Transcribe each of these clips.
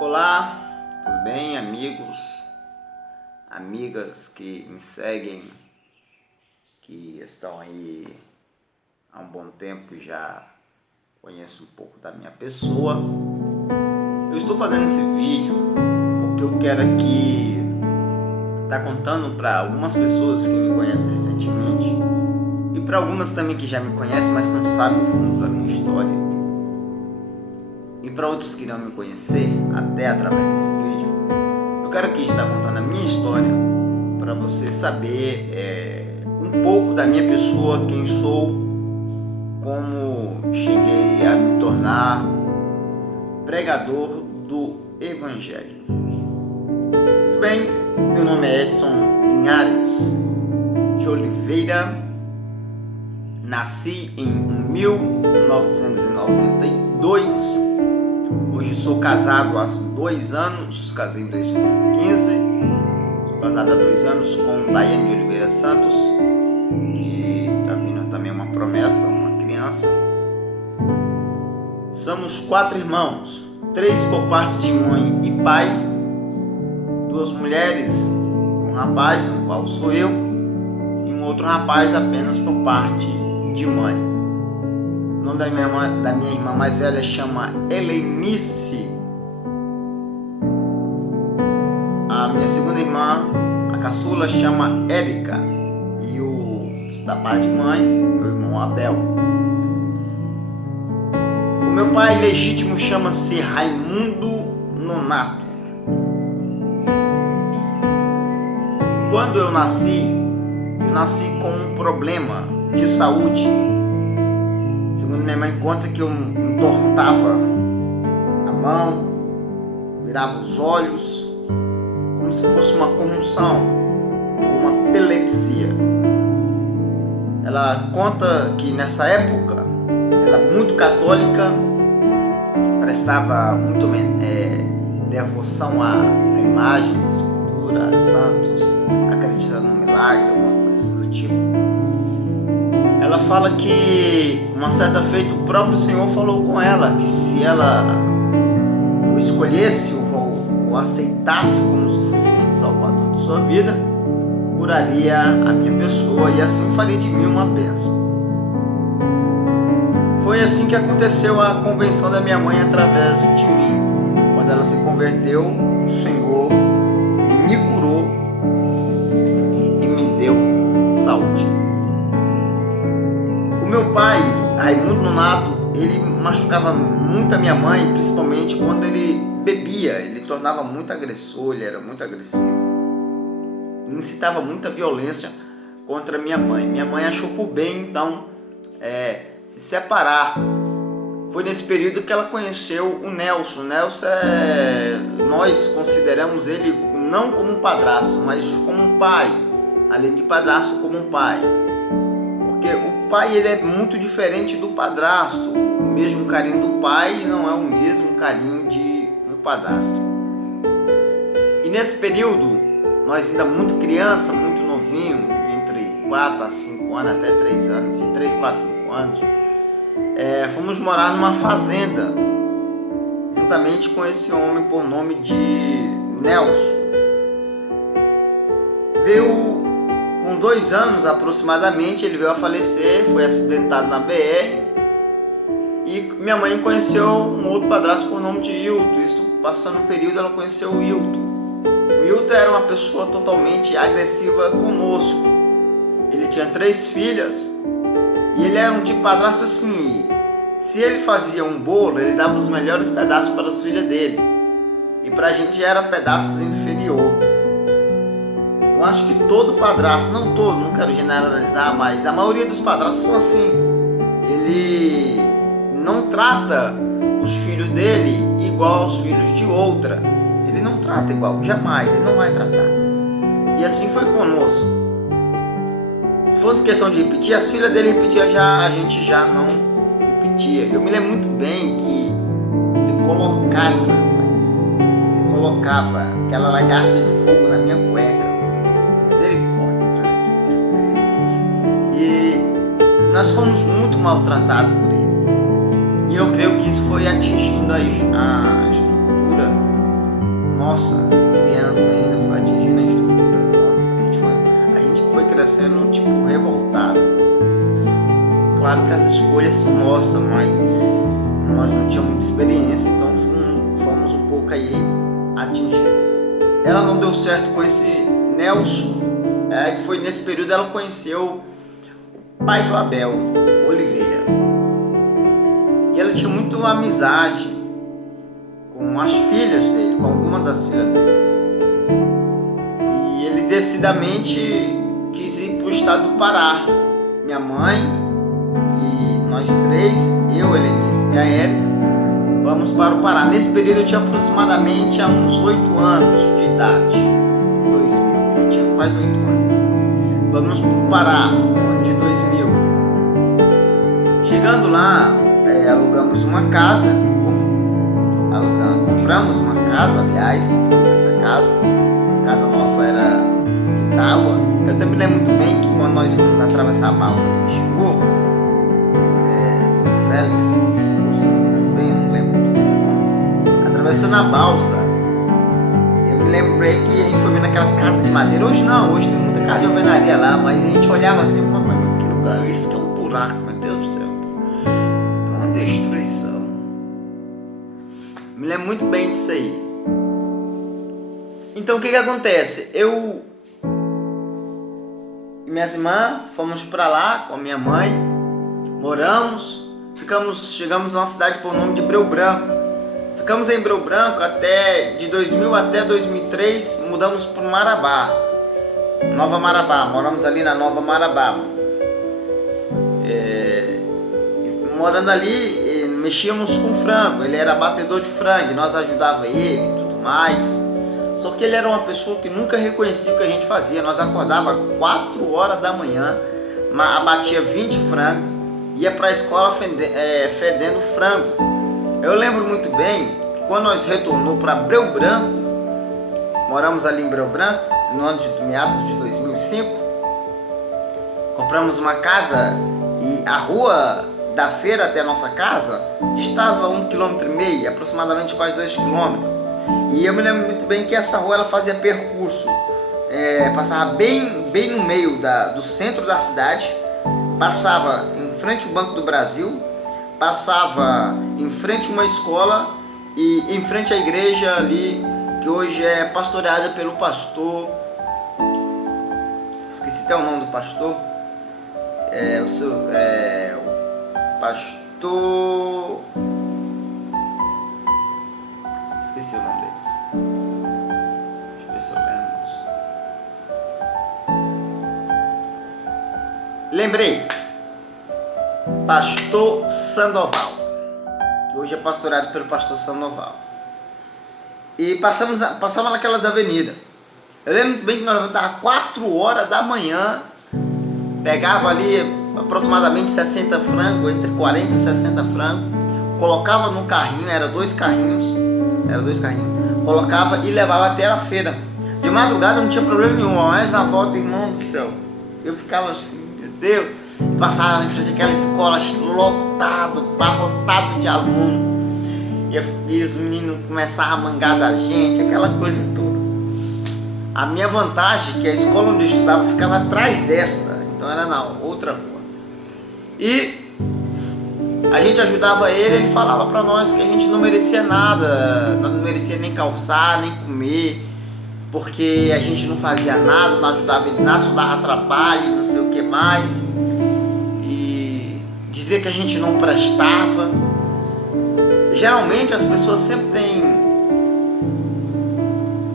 Olá, tudo bem, amigos, amigas que me seguem, que estão aí há um bom tempo e já conhecem um pouco da minha pessoa. Eu estou fazendo esse vídeo porque eu quero aqui estar contando para algumas pessoas que me conhecem recentemente e para algumas também que já me conhecem, mas não sabem o fundo da minha história. E para outros que não me conhecer, até através desse vídeo, eu quero aqui estar contando a minha história para você saber um pouco da minha pessoa, quem sou, como cheguei a me tornar pregador do Evangelho. Muito bem, meu nome é Edson Linhares de Oliveira, nasci em 1992. Hoje sou casado há 2 anos, casei em 2015, sou casado há 2 anos com Daiane de Oliveira Santos, que está vindo também uma promessa, uma criança. Somos 4 irmãos, 3 por parte de mãe e pai, 2 mulheres, um rapaz, no qual sou eu, e um outro rapaz apenas por parte de mãe. O nome da minha irmã mais velha chama Helenice. A minha segunda irmã, a caçula, chama Érica. E o da parte de mãe, meu irmão Abel. O meu pai legítimo chama-se Raimundo Nonato. Quando eu nasci com um problema de saúde. Segundo minha mãe conta que eu entortava a mão, virava os olhos, como se fosse uma convulsão, uma epilepsia. Ela conta que nessa época, ela muito católica, prestava muito devoção a imagens, esculturas, santos, acreditando no milagre, alguma coisa assim do tipo. Ela fala que uma certa feita o próprio Senhor falou com ela que se ela o escolhesse ou aceitasse como suficiente salvador de sua vida, curaria a minha pessoa e assim faria de mim uma bênção. Foi assim que aconteceu a convenção da minha mãe através de mim. Quando ela se converteu, o Senhor me curou e me deu saúde. O meu pai, Raimundo Nonato, ele machucava muito a minha mãe, principalmente quando ele bebia. Ele tornava muito agressor, ele era muito agressivo. Ele incitava muita violência contra minha mãe. Minha mãe achou por bem, então, se separar. Foi nesse período que ela conheceu o Nelson. O Nelson nós consideramos ele não como um padrasto, mas como um pai. Além de padrasto, como um pai. Porque o pai ele é muito diferente do padrasto. O mesmo carinho do pai não é o mesmo carinho de um padrasto. E nesse período, nós ainda muito criança, muito novinho, entre 4 a 5 anos até 3 anos, de 3, 4, 5 anos, fomos morar numa fazenda, juntamente com esse homem por nome de Nelson. Veio com 2 anos aproximadamente, ele veio a falecer, foi acidentado na BR. E minha mãe conheceu um outro padrasto por nome de Hilton. Isso passando um período, ela conheceu o Hilton. O Hilton era uma pessoa totalmente agressiva conosco. Ele tinha 3 filhas e ele era um tipo de padrasto assim. Se ele fazia um bolo, ele dava os melhores pedaços para as filhas dele. E pra gente já era pedaços inferior. Eu acho que todo padrasto, não todo, não quero generalizar, mas a maioria dos padrastos são assim. Ele não trata os filhos dele igual aos filhos de outra. Ele não trata igual, jamais, ele não vai tratar. E assim foi conosco. Se fosse questão de repetir, as filhas dele repetiam, a gente já não repetia. Eu me lembro muito bem que ele colocava aquela lagarta de fogo na minha cueca. E nós fomos muito maltratados por ele. E eu creio que isso foi atingindo a estrutura nossa, criança ainda, foi atingindo a estrutura. Nossa, a gente foi crescendo, tipo, revoltado. Claro que as escolhas são nossas, mas nós não tínhamos muita experiência, então fomos um pouco aí atingidos. Ela não deu certo com esse Nelson, que foi nesse período ela conheceu o pai do Abel, Oliveira. E ela tinha muito amizade com as filhas dele, com alguma das filhas dele. E ele decididamente quis ir para o estado do Pará. Minha mãe e nós três, eu, Helenice e a Érica, vamos para o Pará. Nesse período eu tinha aproximadamente uns 8 anos de idade. 2000, eu tinha quase 8 anos. Vamos para o Pará, ano de 2000. Chegando lá, alugamos uma casa. Compramos uma casa, aliás, compramos essa casa. A casa nossa era de tábua. Eu também lembro muito bem que quando nós fomos atravessar a balsa de Xingu, São Félix, também não lembro muito bem. Atravessando a balsa, eu me lembrei que a gente foi vendo aquelas casas de madeira. Hoje não, hoje tem muita casa de alvenaria lá, mas a gente olhava assim e falava, mas que lugar é isso? Tem um buraco, meu Deus do céu. Isso é uma destruição. Me lembro muito bem disso aí. Então o que acontece? Eu e minhas irmãs fomos para lá com a minha mãe, moramos, chegamos a uma cidade por nome de Breu Branco. Ficamos em Breu Branco de 2000 até 2003, mudamos para Marabá, Nova Marabá, moramos ali na Nova Marabá. Morando ali, mexíamos com frango, ele era batedor de frango, nós ajudava ele e tudo mais. Só que ele era uma pessoa que nunca reconhecia o que a gente fazia. Nós acordava 4 horas da manhã, abatia 20 frangos, ia para a escola fedendo frango. Eu lembro muito bem que quando nós retornou para Breu Branco, moramos ali em Breu Branco, no ano de meados de 2005, compramos uma casa e a rua da feira até a nossa casa estava 1,5 km, aproximadamente quase 2 km. E eu me lembro muito bem que essa rua ela fazia percurso, passava bem no meio do centro da cidade, passava em frente ao Banco do Brasil, passava em frente a uma escola e em frente à igreja ali, que hoje é pastoreada pelo pastor, esqueci até o nome do pastor, o pastor, esqueci o nome dele. Deixa eu ver se eu lembro. Lembrei. Pastor Sandoval, que hoje é pastoreado pelo pastor Sandoval. E passava naquelas avenidas. Eu lembro muito bem que nós levantávamos 4 horas da manhã, pegava ali aproximadamente 60 frangos, entre 40 e 60 frangos, colocava no carrinho, eram dois carrinhos, colocava e levava até a feira. De madrugada não tinha problema nenhum, mas na volta, irmão do céu, eu ficava assim, meu Deus, passava em frente àquela escola lotado, abarrotado de alunos, e os meninos começavam a mangar da gente, aquela coisa toda. A minha vantagem é que a escola onde eu estudava ficava atrás desta, então era na outra rua. E a gente ajudava ele falava para nós que a gente não merecia nada, não merecia nem calçar, nem comer, porque a gente não fazia nada, não ajudava ele nada, só dava trabalho, não sei o que mais, e dizer que a gente não prestava. Geralmente as pessoas sempre têm...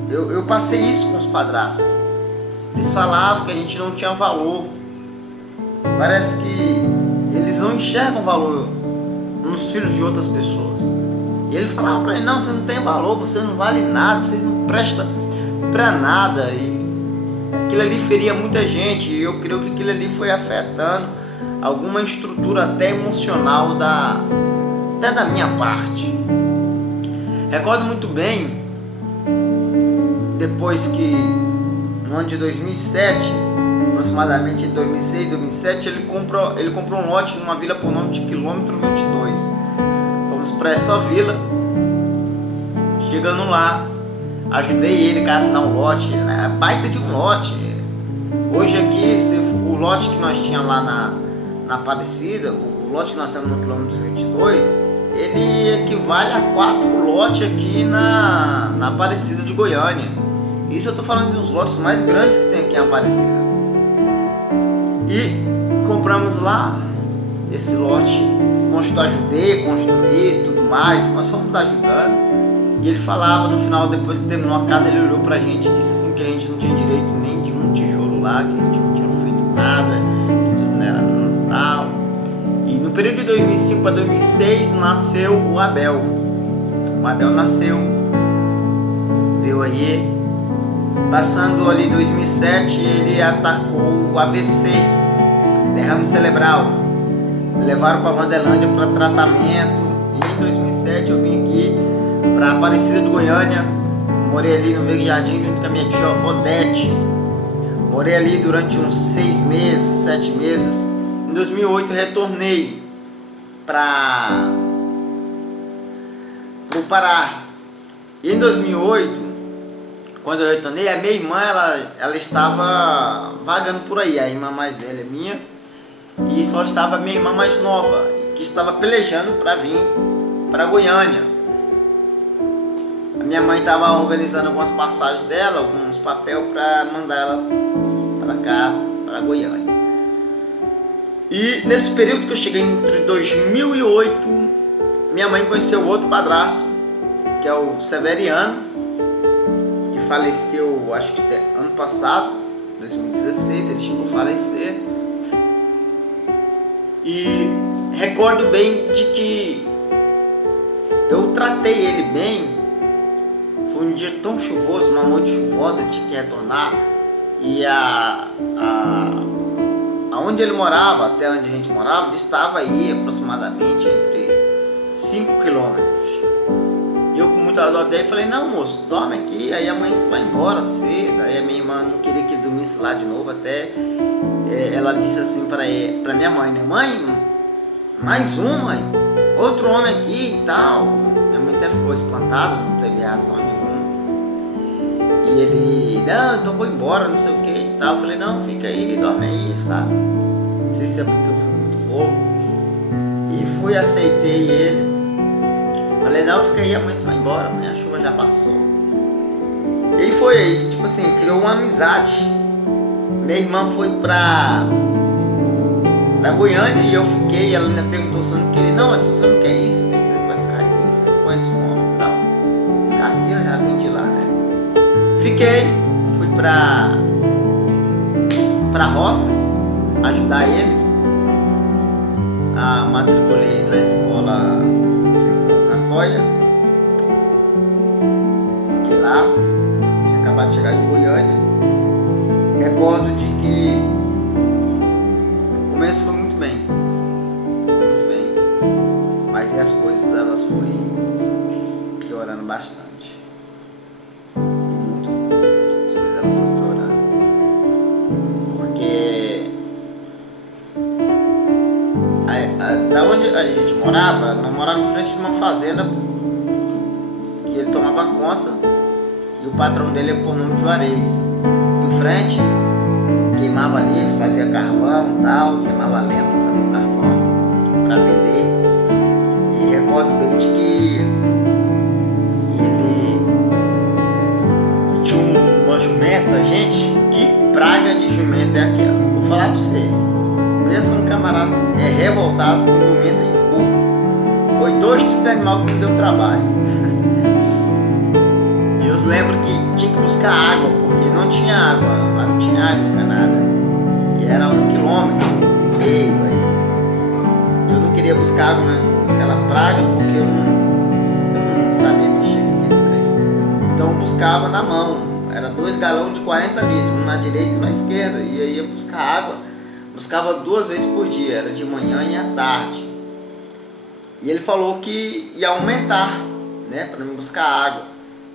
Eu passei isso com os padrastos, eles falavam que a gente não tinha valor, parece que eles não enxergam valor nos filhos de outras pessoas. E ele falava para ele, não, você não tem valor, você não vale nada, você não presta para nada. E aquilo ali feria muita gente, e eu creio que aquilo ali foi afetando alguma estrutura até emocional até da minha parte. Recordo muito bem, depois que no ano de 2007, aproximadamente em 2006, 2007, ele comprou um lote numa vila por nome de Quilômetro 22. Fomos para essa vila. Chegando lá, ajudei ele a carpinar um lote, né? Baita de um lote. Hoje aqui, o lote que nós tínhamos lá na Aparecida, o lote que nós temos no quilômetro 22, ele equivale a 4 lotes aqui na Aparecida de Goiânia. Isso eu tô falando de uns lotes mais grandes que tem aqui em Aparecida. E compramos lá esse lote, ajudei a construir tudo mais, nós fomos ajudando. E ele falava no final, depois que terminou a casa, ele olhou pra gente e disse assim que a gente não tinha direito nem de um tijolo lá, que a gente não tinha feito nada, que tudo não era tal. E no período de 2005 para 2006 nasceu o Abel. O Abel nasceu, veio aí, passando ali em 2007 ele atacou o AVC, derrame cerebral. Levaram para Vandelândia para tratamento. E em 2007 eu vim aqui para Aparecida de Goiânia. Morei ali no Verde Jardim junto com a minha tia Odete. Morei ali durante uns 6 meses, 7 meses. Em 2008 retornei para o Pará. E em 2008, quando eu retornei, a minha irmã ela estava vagando por aí. A irmã mais velha minha. E só estava a minha irmã mais nova, que estava pelejando para vir para Goiânia. A minha mãe estava organizando algumas passagens dela, alguns papéis para mandar ela para cá, para Goiânia. E nesse período que eu cheguei entre 2008, minha mãe conheceu outro padrasto, que é o Severiano, que faleceu, acho que ano passado, 2016, ele chegou a falecer. E recordo bem de que eu tratei ele bem. Foi um dia tão chuvoso, uma noite chuvosa, de que retornar. E aonde ele morava, até onde a gente morava, distava aí aproximadamente entre 5 quilômetros. Eu, com muita dor dele, falei: não, moço, dorme aqui, aí amanhã você vai embora cedo. Aí a minha irmã não queria que ele dormisse lá de novo, até ela disse assim para minha mãe, né? Mãe, mais um, mãe, outro homem aqui e tal. Minha mãe até ficou espantada, não teve reação nenhuma. E ele: não, então vou embora, não sei o que e tal. Eu falei: não, fica aí, dorme aí, sabe? Não sei se é porque eu fui muito louco. E fui, aceitei ele. Falei: não, fica aí, amanhã você vai embora, amanhã a chuva já passou. E foi aí, tipo assim, criou uma amizade. Minha irmã foi pra Goiânia e eu fiquei. Ela ainda perguntou se eu não queria. Não, se você não quer ir, você vai ficar aqui, você não conhece o homem e tal. Ficar aqui, eu já vim de lá, né? Fiquei, fui pra roça ajudar ele. Matriculei na escola Conceição Catóia, que lá tinha acabado de chegar de Goiânia. Recordo de que o começo foi muito bem, mas as coisas elas foram piorando bastante, muito, as coisas elas foram piorando, porque da onde a gente morava, nós morávamos em frente de uma fazenda que ele tomava conta, e o patrão dele é por nome de Juarez. Em frente, queimava ali, fazia carvão e tal, queimava lenha para fazer o carvão, para vender. E recordo bem de que ele tinha uma jumenta. Gente, que praga de jumenta é aquela? Vou falar para você. Pensa um camarada revoltado com jumenta e burro. Foi 2 tipos de animal que me deu trabalho. E eu lembro que tinha que buscar água, porque não tinha água, lá não tinha água, não tinha nada. E era 1,5 km aí. Eu não queria buscar água naquela praga, porque eu não sabia mexer com aquele trem. Então eu buscava na mão. Era 2 galões de 40 litros, um na direita e um na esquerda. E eu ia buscar água. Buscava 2 vezes por dia, era de manhã e à tarde. E ele falou que ia aumentar, né, para me buscar água.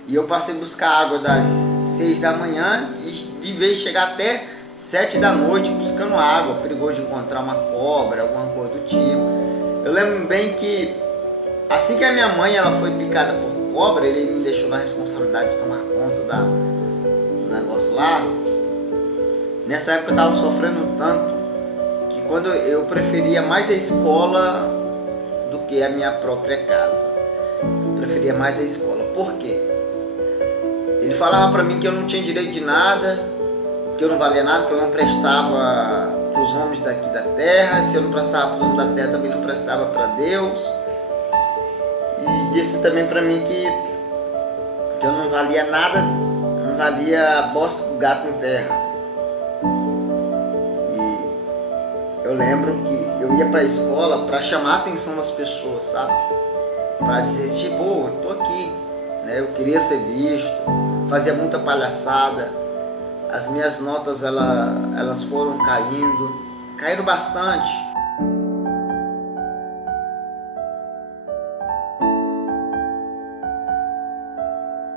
E eu passei a buscar água das 6 da manhã e de vez de chegar até 7 da noite buscando água. Perigoso de encontrar uma cobra, alguma coisa do tipo. Eu lembro bem que assim que a minha mãe ela foi picada por cobra, ele me deixou na responsabilidade de tomar conta do negócio lá. Nessa época eu estava sofrendo tanto que quando eu preferia mais a escola do que a minha própria casa. Eu preferia mais a escola. Por quê? Ele falava para mim que eu não tinha direito de nada, que eu não valia nada, que eu não prestava para os homens daqui da terra. Se eu não prestava para os homens da terra, também não prestava para Deus. E disse também para mim que eu não valia nada, não valia bosta com gato em terra. E eu lembro que eu ia para a escola para chamar a atenção das pessoas, sabe? Para dizer, tipo, eu tô aqui, né? Eu queria ser visto, fazia muita palhaçada. As minhas notas elas foram caíram bastante.